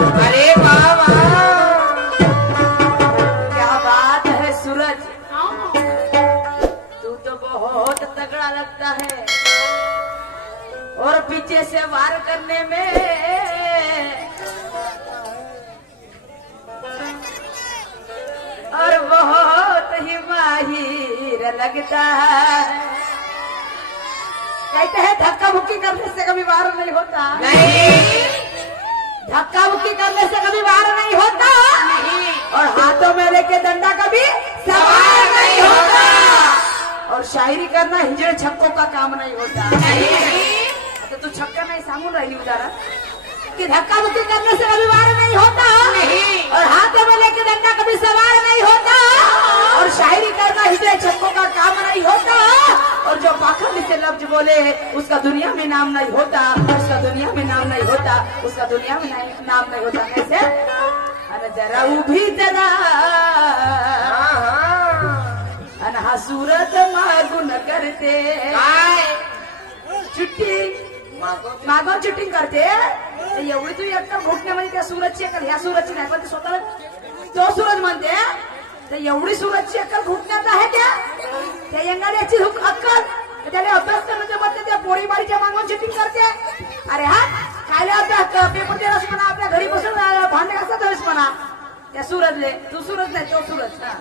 अरे वाह वाह, क्या बात है सूरज, तू तो बहुत तगड़ा लगता है और पीछे से वार करने में और बहुत ही माहिर लगता है। कहते हैं धक्का मुक्की करने से कभी वार नहीं होता, नहीं धक्का मुक्की करने से कभी वार नहीं होता, नहीं और हाथों में लेके डंडा कभी सवार नहीं होता, और शायरी करना हिजड़े छक्कों का काम नहीं होता। नहीं तो तू छक्का नहीं सामून रही उदाहरण कि धक्का मुक्की करने से कभी वार नहीं होता, नहीं और हाथों में लेके डंडा कभी सवार नहीं होता, और शायरी करना हिजड़े छक्कों का काम नहीं होता, और जो पाखंड से लफ्ज बोले उसका दुनिया में नाम नहीं होता, उसका दुनिया में नाम नहीं होता, उसका दुनिया में नाम नहीं होता। कैसे? अरे जरा उभी जरा अनहा सूरत मागुन करते चुट्टी मागून चिटिंग करते, एवढी तू एकटा घुटण्यामध्ये त्या सूरजची अक्कल, ह्या सूरजची नाही पण स्वतःला तो सूरज म्हणते, तर एवढी सूरजची अक्कल घुटण्यात आहे त्या यंगाड्याची अक्कल, त्याला अभ्यास करण्याच्या बदले त्या पोळीबारीच्या मागून चिटिंग करते। अरे हा खायला अभ्यास पेपर देणारच म्हणा, आपल्या घरी बसून भांडे घासत हवेच म्हणा त्या सूरजले, तू सूरज नाही तो सूरज। हा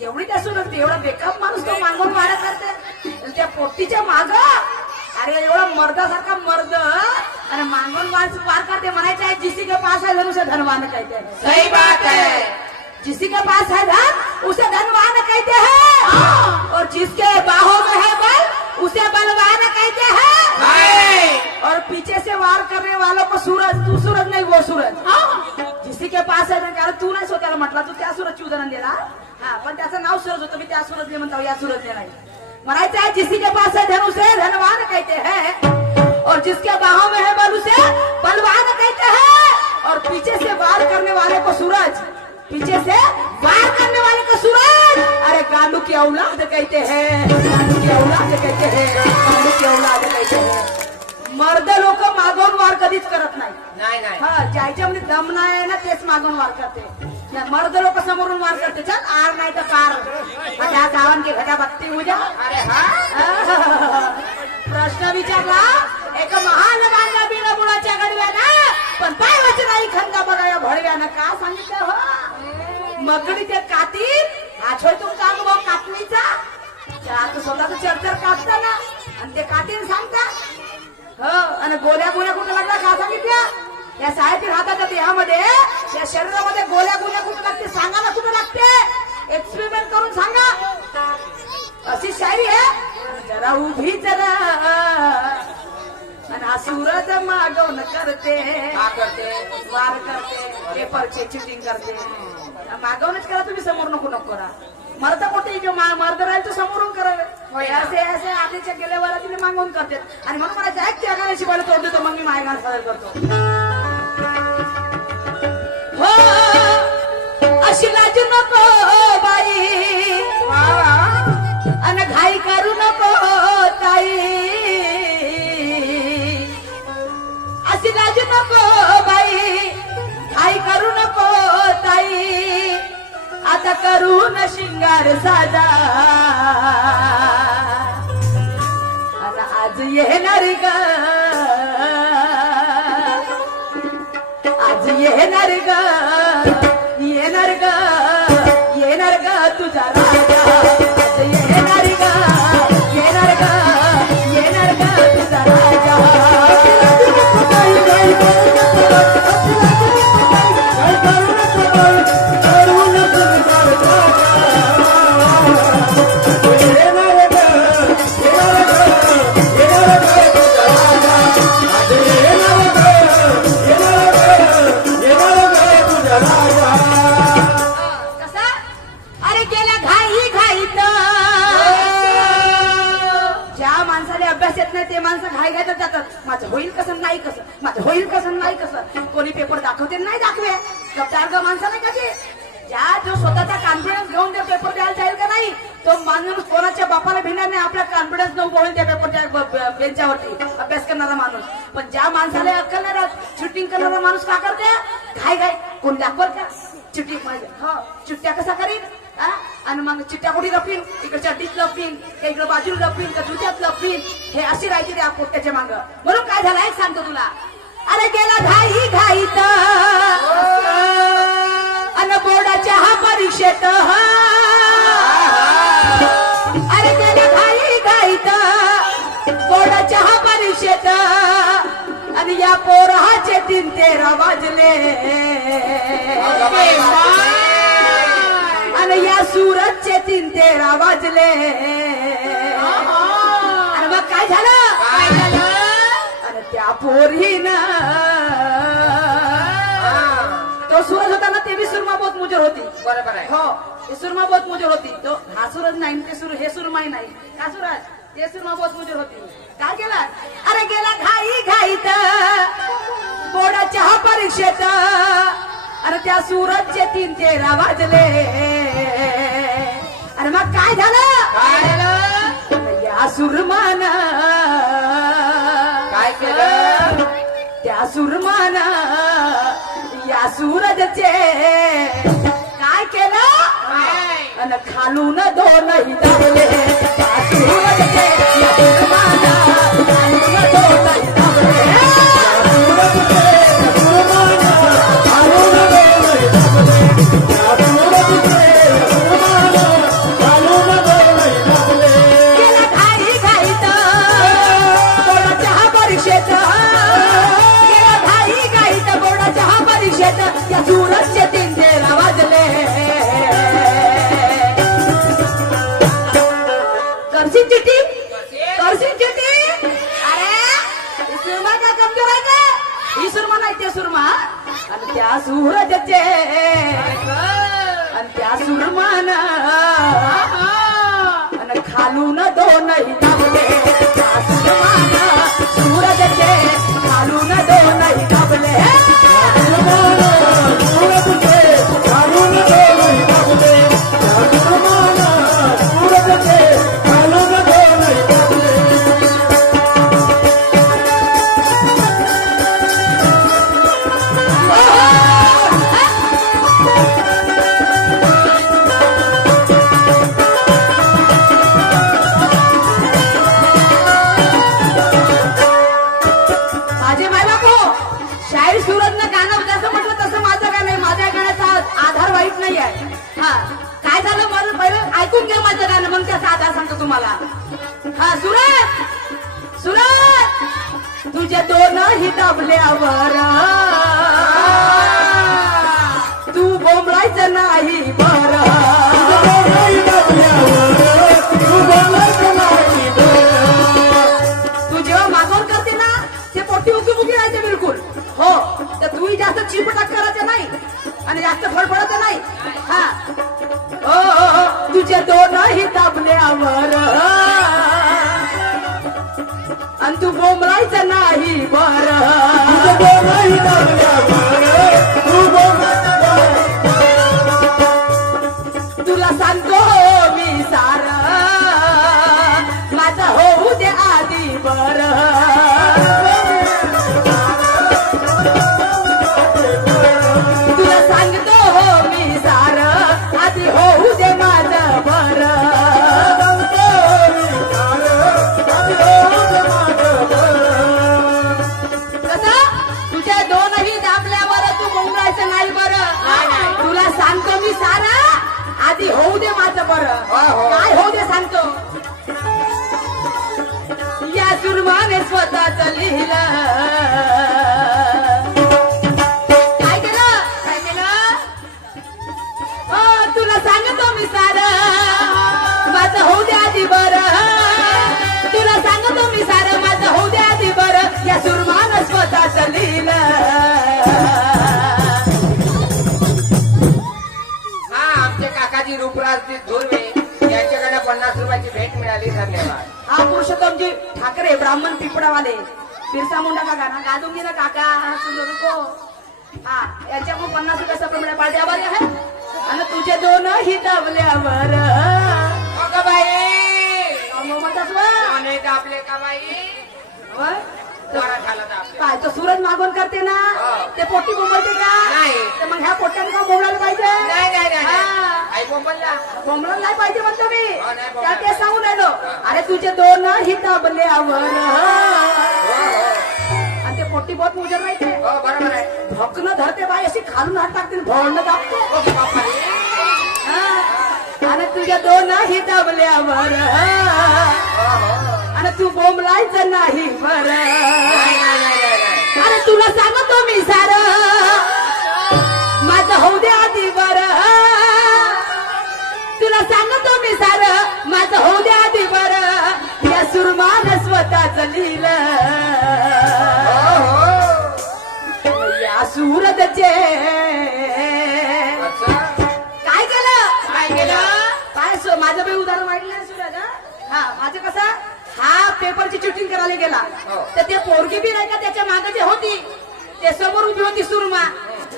एवढी त्या सूरज एवढा बेकाम माणूस तो मागून वारा करते त्या पोट्टीच्या माग, अरे एवढा मर्दासारखा मर्द आणि मांगून वार करते, म्हणायचं आहे जिसी के पास है धन उसे धनवान कहते हैं। सही बात है, जिसी के पास है धन उसे धनवान कहते हैं, और जिसके बाहों में है बल उसे बलवान कहते हैं, और पीछे से वार करने वालों को सूरज, तू सूरज नहीं वो सूरज, जिसी के पास है धन, तू नाही स्वतःला म्हटला, तू त्या सूरजची उदाहरण दिला, हा पण त्याचं नाव सूरज होतं, मी त्या सूरजने म्हणतो या सूरजने नाही म्हणायचं आहे। जिसी के पास है धन उसे धनवान कहते हैं, और जिसके बाहों में है बल उसे बलवान कहते हैं, और पीछे से वार करने वाले को सूरज, पीछे से वार करने वाले को सूरज, अरे गांडू की औलाद कहते हैं, गांडू की औलाद कहते हैं, गांडू की औलाद कहते हैं। मर्द लोक मागून वार कधीच करत नाही, हा ज्याच्यामध्ये दम नाही ना तेच मागून वार करते, मर्द लोक समोरून वार करते, चल आर नाही तर पार, त्या गावान की घटा बघते उद्या। अरे हा प्रश्न विचारला एक महान गांजा बिना मुळाच्या गडव्यानं, पण पाय वाच नाही खंदा बघाया भडव्यानं, का सांगितलं हो मगडी ते कातील, हा छोय तुमचा अनुभव कातणीचा, आता स्वतःच चरचर कापताना आणि ते कातील सांगता हो, आणि गोल्या गोल्या कुठं लागला का सांगितलं, या साहेब राहतात यामध्ये या शरीरामध्ये गोल्या गोल्या कुठं लागते सांगा ना, कुठं लागते एक्सपेरिमेंट करून सांगा, अशी शायरी आहे। जरा उभी जरा आणि सूरज मागवून करते, वार करते, पेपरची चिटिंग करते, मागवूनच करा तुम्ही, समोर नको करा, मर्द मोठे जो मर्द राहील तो समोरून करावे, असे असे आधीच्या गेल्यावर तिने मागवून करते, आणि म्हणून मला जायक त्या गाण्याची बाला तोड देतो, मग मी मायगान सादर करतो। हो अशी लाजू नको बाई, आणि घाई करू नको ताई, अशी लाजू नको बाई, घाई करू नको ताई, आता करू न शिंगार साजा, आणि आज येणार ग, आज येणार ग, येणार ग, येणार ग तुझा राजा, आज येणार ग, येणार ग, येणार ग तुझा राजा। ते माणसं घाई घायला जातात, माझं होईल कसं नाही कसं, माझं होईल कसं नाही कसं, कोणी पेपर दाखवते नाही दाखवे, गप्तार माणसं नाही कधी, ज्या जो स्वतःचा कॉन्फिडन्स घेऊन ते पेपर द्यायला जाईल का नाही, तो माणूस कोणाच्या बापाला भिणार नाही, आपला कॉन्फिडन्स न उभं त्या पेपरच्या बेंचावरती अभ्यास करणारा माणूस। पण ज्या माणसाला अक्कल नाही राहत, शूटिंग करणारा माणूस का करते, काय काय कोण दाखवर का चिठ्ठी माझ्या हो चिठ्ठ्या कसा करीन आणि मग चिठ्ठ्या कुठे लपीन इकडच्या चड्डीत लपीन का इकडे बाजूला लपीन का जुत्यात लपीन हे अशी राहायची त्या पोट्याच्या माग म्हणून काय झालं एक सांगतो तुला अरे गेला घाई घाईत अन बोर्डाच्या हा परीक्षेत अरे गेला घाई घाईत बोर्डाच्या हा परीक्षेत आणि या पोराचे 3:13 वाजले आणि या सूरजचे 3:13 वाजले आणि मग काय झालं आणि त्या पोरीनं तो सूरज होता ना ते बी सुरमा बहुत मुजर होती बरोबर आहे हो ते सुरमा बहुत मुजर होती तो हा सूरज नाही ते हे सुरमाई नाही का सूरज ते सुरमा बहुत मुजर होती काय केला अरे गेला घाई घाईत बोर्डाच्या हा परीक्षेत अरे त्या सूरजचे 3:13 वाजले अरे मग काय झालं या सुरमान काय केलं त्या सुरमान या सूरजचे काय केलं आणि खालून 2 दाबले त्या सूरजचे या सुरमान खालून 2 दाबले सूरजचे 3:13 वाजले करशील चिठ्ठी अरे सुरमा का कमजोर आहे का ही सुरमा नाही ते सुरमा आणि त्या सूरजचे आणि त्या सुरमान आणि खालून 2 दाबले त्या सुरमान सूरजचे खालून 2 दाबले काय झालं मला पहिलं ऐकून घ्या माझं गाणं मग त्याचा आधार सांगतो तुम्हाला हा सूरज तुझ्या 2 दाबल्यावर तू बोंबलायचं नाही बर तू जेव्हा मागवून करते ना ते पोटी उगी राहायचे बिलकुल हो तर तूही जास्त चिपटाक करायचं नाही आणि जास्त फडफडायचं नाही हा तुझ्या 2 दाबल्यावर आणि तू बोंबलायचं नाही बर तुला सांगतो मी सार माझं होऊ दे आधी बर तुला सांगतो मी सार आधी होऊ दे माझं बर कसं तुझ्या 2 दाबल्यावर तू बोंबलायचं नाही बरं तुला सांगतो मी सारा आधी होऊ दे माझं बरं काय होऊ दे सांगतो या सुरमाने स्वतःच लिहिलं काय केलं तुला सांगतो मी सारं माझं होऊ दे आधी बरं तुला सांगतो मी सारं माझं होऊ दे आधी बरं या सुरमाने स्वतःच लिहिलं काकाजी रूपराज धुर्वे यांच्याकडे 50 रुपयाची भेट मिळाली धन्यवाद हा पुरुषोत्तमजी ठाकरे ब्राह्मण पिपळावाले बिरसा मुंडा काका ना गा दूंगी ना काका सुनो रुको हा यांच्याकडून 50 रुपये सगळं मिळाले पाड्यावर आहे आणि तुझे 2 दाबल्यावर आपले का बाई काय तो सूरज मागून करते ना ते पोटी बोंबलते का नाही मग ह्या पोट्याने का बोंबलायला पाहिजे? नाही नाही नाही हा. आई बोंबलला बोंबलायला नाही पाहिजे म्हणतो मी. हो, नाही बोंबलायला. त्या ते सांगून राहिलो. अरे तुझे दोन हिता बल्यावर आणि ते पोट्टी बहुत मुजर माहिती आहे. हो बरोबर आहे. भोकनं धरते बाई अशी खालून हात टाकते भोळणं दाबते. ओ बापा रे. हा. आणि तुझ्या दोन हिता बल्यावर हो हो आणि तू बोंबलायचं नाही बर. नाही नाही नाही नाही अरे तुला सांगतो मी सारं माझं होऊ दे आधी बर. तुला सांगतो मी सारं माझं होऊ दे आधी बर. या सुरमान स्वतःच लिहिलं या सूरजचे. अच्छा काय केलं काय केलं? काय माझं बाई उदाहरण वाटलं सूरज. हा माझं कसं हा पेपरची शूटिंग करायला गेला हो. तर ते पोरगी बी नाही का त्याच्या मागे जे होती ते समोर उभी होती सुरमा.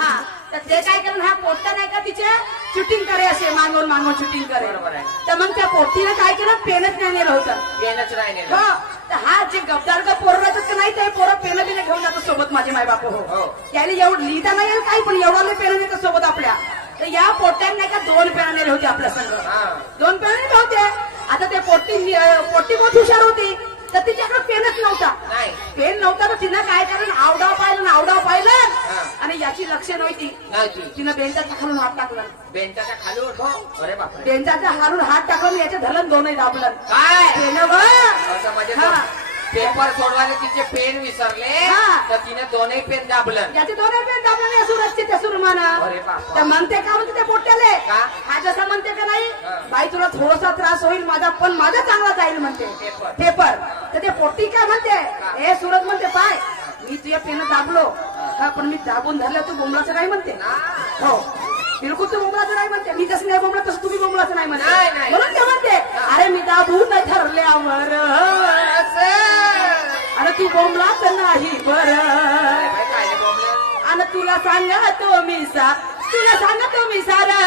हा तर ते काय करून हा पोट्टा नाही का तिचे शूटिंग करे असे मागून मागून शूटिंग करे. बरोबर आहे. तर मग त्या पोट्टीनं काय केलं पेनच नाही नेलं होतं. पेनच नाही नेलं. हो तर हा जे गब्दार का पोरं राहतात का नाही ते पोरं पेन बिन घेऊन जातात सोबत माझे माय बाप. हो. हो त्याने एवढं लिहिता नाही येईल काही पण एवढा पेन नेतात सोबत आपल्या. तर या पोट्ट्याने नाही का 2 पेन नेले होते आपल्या संघ. हा 2 पेन नेले होते. आता ते पोट्टी बहुत हुशार होती तर तिच्याकडे पेनच नव्हता. नाही पेन नव्हता तर तिनं काय कारण आवडाव पाहिलं हा. आणि याची लक्ष नव्हती. नव्हती. तिनं बेंचाच्या खालून हात टाकला. बेंचाच्या खालून हो. अरे बापरे. बेंचाच्या खालून हात टाकून याच्या धरण दोनही दाबलं. काय पेन असं म्हणजे हा. पेपर सोडवायला तिचे पेन विसरले हा. तर तिने दोनही पेन दाबलं. याचे दोन्ही पेन दाबले सुरजचे त्या सुरमानं. अरे बापा. तर म्हणते का म्हणते ते पोट्याले का? हा जसा म्हणते का नाही हा. बाई तुला थोडासा त्रास होईल माझा पण माझा चांगला जाईल म्हणते पेपर. पेपर. तर ते पोट्टी काय म्हणते का? हे सुरज म्हणते पाय मी तुझ्या पेन दाबलो हा पण मी दाबून धरलं तू बोंबलाचं नाही म्हणते. ना. हो बिलकुल तू बोंबलाचं नाही म्हणते. मी जसं नाही बोंबला तसं तुम्ही बोंबलाचं नाही नाही, म्हणते. नाही. म्हणून ते म्हणते अरे मी दाबून ठरल्यावर अरे तू बोंबलाच नाही बर. अरे बाई, काय रे बोंबलं? आणि तुला सांगतो मी सारा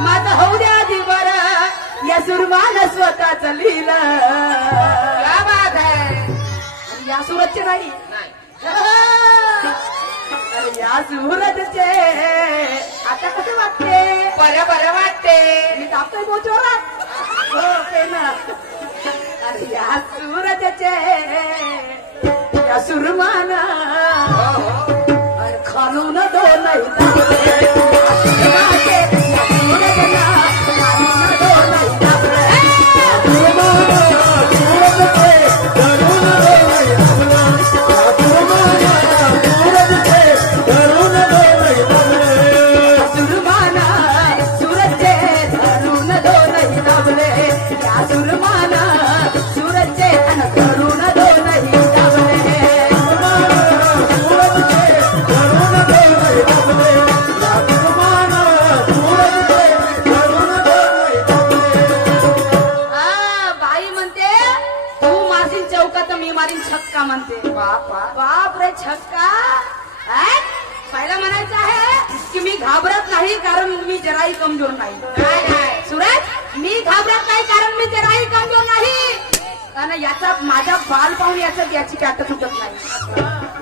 माझं होऊ द्या आधी बर. या सुरमान स्वतःच लिहिलं क्या बात है. या सूरजचे नाही. नाही अरे या सूरजचे. आता कसं वाटते बरं बरं वाटते. मी दाबतोय बोचोरात. हो पेन. अरे या सूरजचे या सुरमान हो हो आणि खालून दोनही दाबले. या सूरजला खालून दोनही दाबले. सुरमाना सूरजचे धरून दोनही दाबले. या सुरमाना सूरजचे आणि धरून दोनही दाबले. हा, बाई म्हणते तू मारशील चौका तर मी मारीन छक्का म्हणते. बापा. बाप रे छक्का. है? पहिला म्हणायचं आहे की मी घाबरत नाही कारण मी जराही कमजोर नाही. नाही नाही सुरज मी घाबरत नाही कारण मी जराही कमजोर नाही. आणि याचा माझा बाल पाहून याची पॅट सुटत नाही.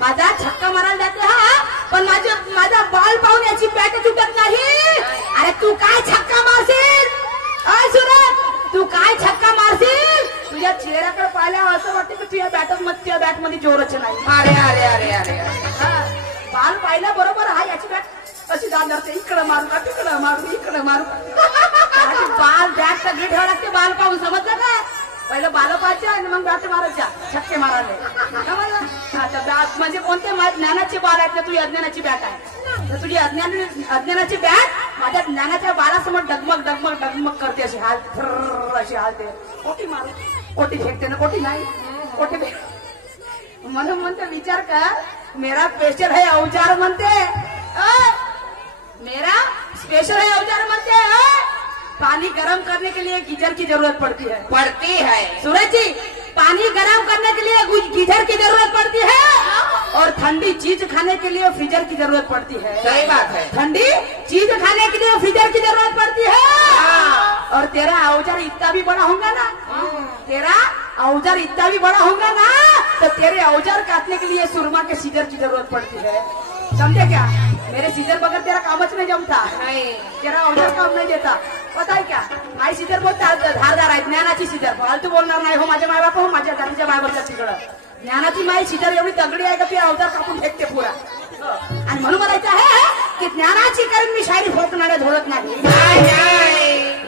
माझा छक्का मारायला जाते हा पण माझा बाल पाहून याची पॅट सुटत नाही. अरे तू काय छक्का मारशील अय सुरज तू काय छक्का मारशील. तुझ्या चेहऱ्याकडे पाहिल्यावर असं वाटतं की तुझ्या बॅट मध्ये जोरच नाही. अरे अरे अरे अरे अरे. हा, बाल पाहिला बरोबर हा याची बॅट अशी दांडरते इकडं मारू का तिकडं मारू इकडं मारू. अशी बाल बॅट सगळी ठेवा लागते बाल पाहून समजलं का. पहिलं बाल पाहायचे आणि मग बॅट मारायच्या छक्के मारायले. समजलं. आता बॅट म्हणजे कोणते ज्ञानाची बाल आहेत ना तुझी अज्ञानाची बॅट आहे. तर तुझी अज्ञानाची बॅट माझ्या ज्ञानाच्या बालासमोर डगमग डगमग डगमग करते अशी हाल अशी हालते. कोटी मारू कोटी फेकते ना कोटी नाही कोटी फेक. म्हणून म्हणते विचार कर मेरा स्पेशल है औजार म्हणते. मेरा स्पेशल है औजार म्हणते. पानी गर्म करने के लिए गीजर की जरूरत पड़ती है. सूरज जी पानी गर्म करने के लिए गीजर की जरूरत पड़ती है और ठंडी चीज खाने के लिए फ्रीजर की जरूरत पड़ती है. सही बात है. ठंडी चीज खाने के लिए फ्रीजर की जरूरत पड़ती है. और तेरा औजार इतना भी बड़ा होगा ना तेरा औजार इतना भी बड़ा होगा ना तो तेरे औजार काटने के लिए सुरमा के सीजर की जरूरत पड़ती है. समझे क्या. मेरे सीजर बगैर तेरा कामच नहीं जमता, नाही तेरा औजार काम नहीं देता. पता है क्या, माई सीजर बहुत धारदार आहे, ज्ञानाची सीजर. फालतू बोलणार नाही हो माझ्या मायबाप, हो माझ्या जातीच्या मायबापच्या तिकडं. ज्ञानाची माई सीजर एवढी दगडी आहे का ती अवतार कापून फेकते पुरा. आणि म्हणून म्हणायचं आहे की ज्ञानाची करून मी शायरी फोकणाऱ्या धोळत नाही.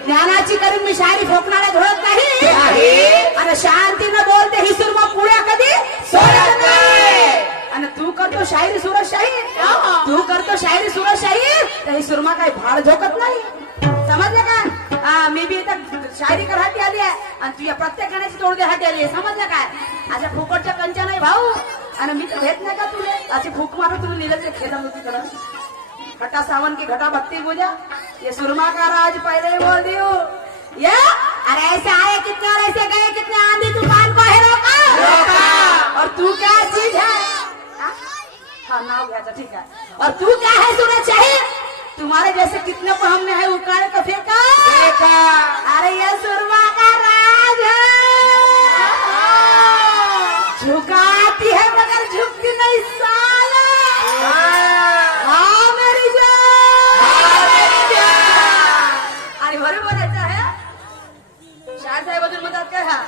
ज्ञानाची करून मी शायरी फोकणाऱ्या धोळत नाही. आणि शांतीनं बोलते ही सुरमा पुढ्या कधी सोडत नाही. आणि तू करतो शायरी सुरशाही, तू करतो शायरी सुरशाही, तर ही सुरमा काही भाड झोकत नाही. समजलं का? मी बी इथं शायरी करायची आली आहे आणि तू या प्रत्येक गाण्याची तोड देहाटी आली आहे. समजलं काय? अशा फुकटच्या कंचा नाही भाऊ. आणि मी तर भेट नाही का तुले अशी फूक मारो तुला नीरज खेदा होती तिकडं. घटा सावन की घटा भक्ति पूजा, ये सुरमा का राज पहले ही बोल दियो. ये अरे ऐसे आए कितने और ऐसे गए कितने, आंधी तूफान को है रोका. और तू क्या चीज है? हाँ नाव गया था, ठीक है. और तू क्या है सूरज शाही? तुम्हारे जैसे कितने को हमने है उकाड़े को फेंका. अरे ये सुरमा का राज है, झुकाती है मगर झुकती नहीं साला. हाँ मेरी जान. आणि बरोबर बोलायचं आहे. शाह साहेब अजून म्हणतात काय, हा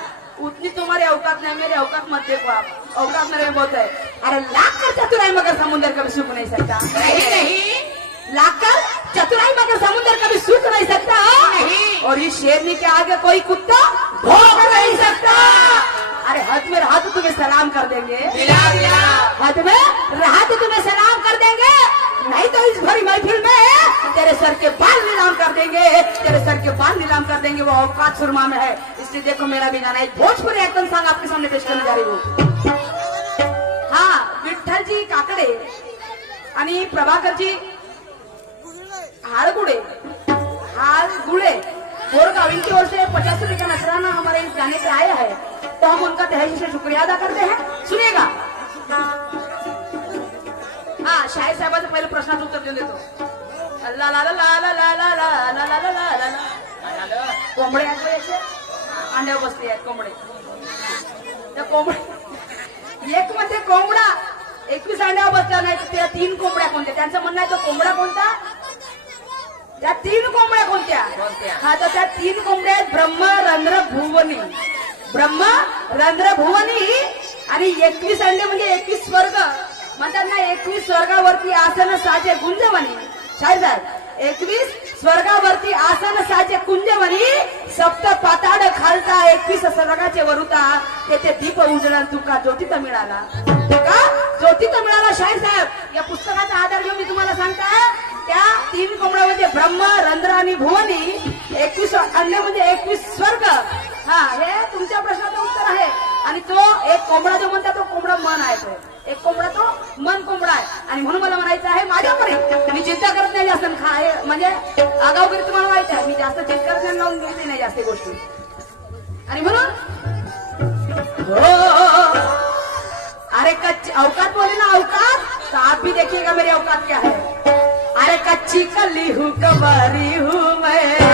उतनी तुम्हारी औकात नहीं, मेरी औकात मत देखो आप. औकात मेरे बहुत है. अरे लाख कर चतुराई मगर समुद्र कभी सूख नहीं सकता. नहीं लाकर चतुराई मगर समुद्र कभी सूख नहीं सकता. नहीं. और इस शेरनी के आगे कोई कुत्ता भौंक नहीं सकता. अरे हाथ में रहा तो तुम्हें सलाम कर देंगे, हाथ में रहा तो तुम्हें सलाम कर देंगे, नहीं तो इस भरी महफिल में तेरे सर के बाल नीलाम कर देंगे, तेरे सर के बाल नीलाम कर देंगे. वो औकात सुरमा में है. इसलिए देखो मेरा भी गाना एक भोजपुरी आइटम सॉन्ग आपके सामने पेश करने जा रही हूँ. हाँ विठ्ठलजी काकडे आणि प्रभाकरजी हाड़गुड़े गोरगांव, इनकी ओर से 50 रुपए का नजराना हमारे इस गाने पे आया है, तो हम उनका तहे से शुक्रिया अदा करते हैं. सुनिएगा. हाँ शाहीर साहेबाचं पहिले प्रश्नाचं उत्तर देऊन देतो. ला ला ला ला ला ला ला ला ला ला ला ला ला. कोंबडे आहेत याचे, अंड्यावर बसले आहेत कोंबडे. त्या कोंबडे एक मध्ये कोंबडा 21 अंड्यावर बसला नाही तर त्या 3 कोंबड्या कोणत्या? त्यांचं म्हणणं आहे तो कोंबडा कोणता? त्या 3 कोंबड्या कोणत्या? हा तर त्या 3 कोंबड्या आहेत ब्रह्म रंध्र भुवनी. ब्रह्म रंध्र भुवनी आणि 21 अंडे म्हणजे 21 स्वर्ग म्हणतात ना. 21 स्वर्गावरती आसन साजे गुंजवणी. शाहीर साहेब 21 स्वर्गावरती आसन साजे कुंजवणी, सप्त पाताड खालता 21 स्वर्गाचे वरुता, तेथे दीप उजळण तुका ज्योतित मिळाला. तुका ज्योतित मिळाला. शाहीर साहेब या पुस्तकाचा आधार घेऊन मी तुम्हाला सांगता, त्या 3 कोंबड्यामध्ये ब्रह्म रंध्र आणि भुवनी, 21 अंडे म्हणजे 21 स्वर्ग. हा हे तुमच्या प्रश्नाचं उत्तर आहे. आणि तो एक कोंबडा जो म्हणतात तो कोंबडा मन आहे. तो एक कोंबडा तो मन कोंबडा आहे. आणि म्हणून मला म्हणायचं आहे माझ्यापर्यंत मी चिंता करत नाही जास्त खाय म्हणजे आगावगिरी तुम्हाला माहिती आहे. मी जास्त चिंता करत नाही, लावून घेतली नाही जास्त गोष्टी. आणि म्हणून अरे कच्ची औकात बोले ना औकात, तो आप भी देखिएगा मेरी औकात क्या है. अरे कच्ची कली हूँ कबारी हूँ मैं,